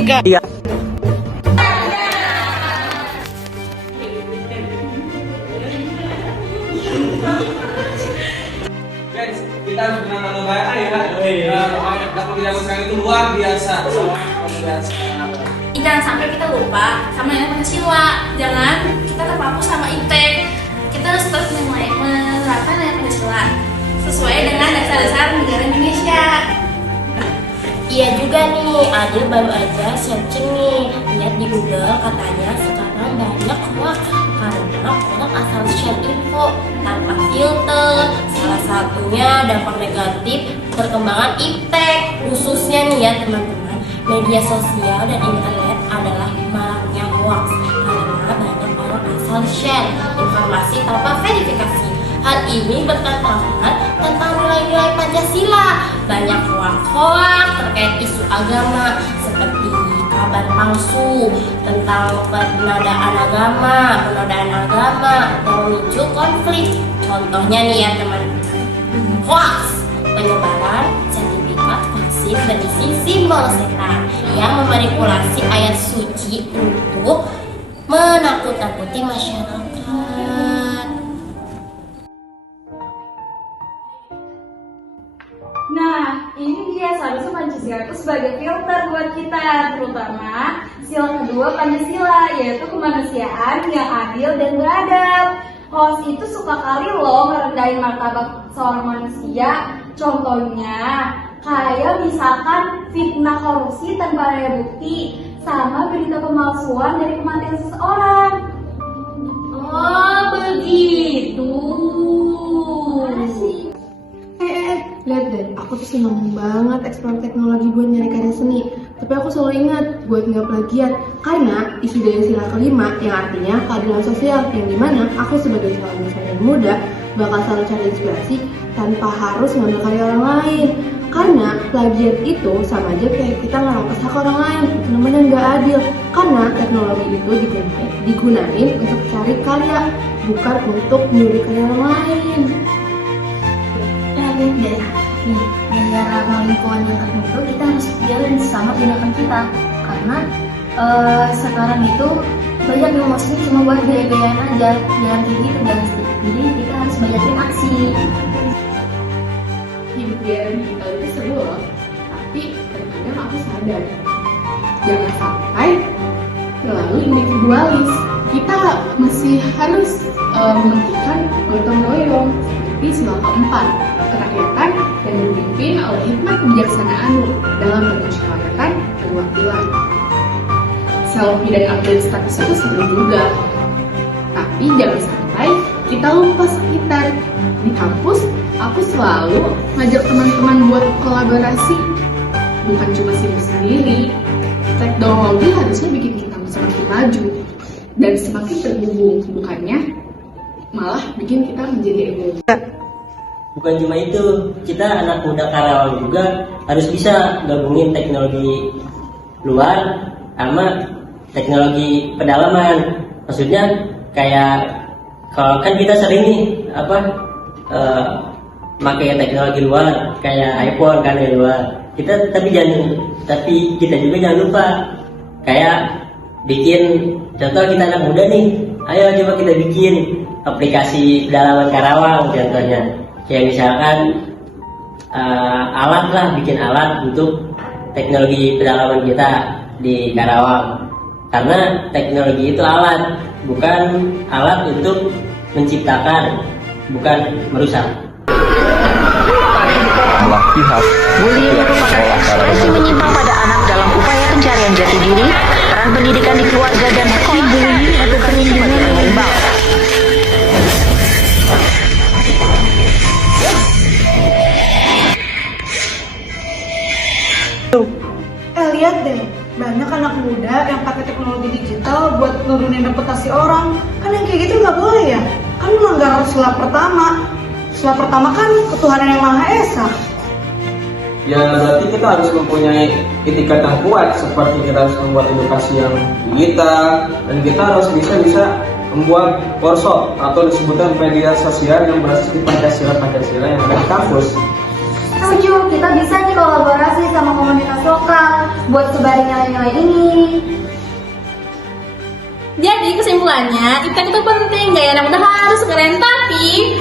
Iya. Guys, kita harus benar nama baik ya. Dapat dilakukan sekali itu luar biasa. Jangan sampai kita lupa sama yang Pancasila. Jangan kita terpaku sama IPTEK. Kita harus terus menerapkan nilai Pancasila sesuai dengan dasar-dasar negara Indonesia. Iya juga nih, Adil baru aja searching nih, lihat di Google katanya sekarang banyak hoax karena orang asal share info tanpa filter. Salah satunya dampak negatif perkembangan iptek, khususnya nih ya teman-teman, media sosial dan internet adalah maraknya hoax karena banyak orang asal share informasi tanpa verifikasi. Hal ini bertentangan tentang nilai-nilai Pancasila. Banyak hoax terkait isu agama seperti kabar palsu tentang penodaan agama dan memicu konflik. Contohnya nih ya teman-teman, hoax penyebaran sertifikat vaksin berisi simbol setan yang memanipulasi ayat suci untuk menakut-nakuti masyarakat. Nah, ini dia seharusnya Pancasila itu sebagai filter buat kita, terutama sila kedua Pancasila, yaitu kemanusiaan yang adil dan beradab. Hoax itu suka kali loh ngerendahin martabat seorang manusia. Contohnya, kayak misalkan fitnah korupsi tanpa ada bukti, sama berita pemalsuan dari kematian seseorang. Oh begitu. Lihat deh, aku tuh seneng banget eksplor teknologi buat nyari karya seni. Tapi aku selalu ingat buat nggak plagiat, karena isi dari sila kelima yang artinya keadilan sosial, yang dimana aku sebagai calon desainer muda bakal selalu cari inspirasi tanpa harus ngambil karya orang lain. Karena plagiat itu sama aja kayak kita ngerampas hak orang lain, itu namanya nggak adil. Karena teknologi itu digunain untuk cari karya, bukan untuk nyuri karya orang lain. Lihat deh, nih, biar ramah lingkungan yang tertentu kita harus jalan sama tindakan kita. Karena sekarang itu banyak yang maksudnya cuma buat gaya-gayaan aja. Jangan kayak gitu guys. Jadi kita harus banyakin aksi. Hidup di era digital itu seru loh, tapi terkadang aku sadar jangan sampai terlalu individualis. Kita masih harus mementingkan gotong royong seperti sila keempat, kerakyatan yang dipimpin oleh hikmat kebijaksanaan dalam bermusyawaratan perwakilan. Selfie dan update status itu seru juga, tapi jangan sampai kita lupa sekitar. Di kampus, aku selalu ngajak teman-teman buat kolaborasi, bukan cuma sendiri. Teknologi harusnya bikin kita semakin maju dan semakin terhubung, bukannya malah bikin kita menjadi egois. Bukan cuma itu, kita anak muda Karawang juga harus bisa gabungin teknologi luar sama teknologi pedalaman. Maksudnya kayak kalau kan kita sering nih pakai teknologi luar kayak iPhone kan di luar. Tapi kita juga jangan lupa kayak bikin, contoh kita anak muda nih, ayo coba kita bikin aplikasi pedalaman Karawang contohnya. Kayak misalkan bikin alat untuk teknologi pedalaman kita di Karawang. Karena teknologi itu alat, bukan alat untuk menciptakan, bukan merusak. Belah pihak. Bullying merupakan ekspresi menyimpang pada anak dalam upaya pencarian jati diri, peran pendidikan di keluarga dan sekolah atau perlindungan seimbang. Lihat deh, banyak anak muda yang pakai teknologi digital buat nurunin reputasi orang. Kan yang kayak gitu nggak boleh ya? Kan melanggar sila pertama. Sila pertama kan ketuhanan yang Maha Esa. Ya berarti kita harus mempunyai etikat yang kuat, seperti kita harus membuat edukasi yang digital, dan kita harus bisa membuat workshop atau disebutkan media sosial yang berbasis Pancasila yang ada di kampus. Setuju, kita bisa nih kolaborasi sama komunitas lokal buat sebarin nilai-nilai ini. Jadi kesimpulannya, iptek itu penting, gak ya? Udah harus keren, tapi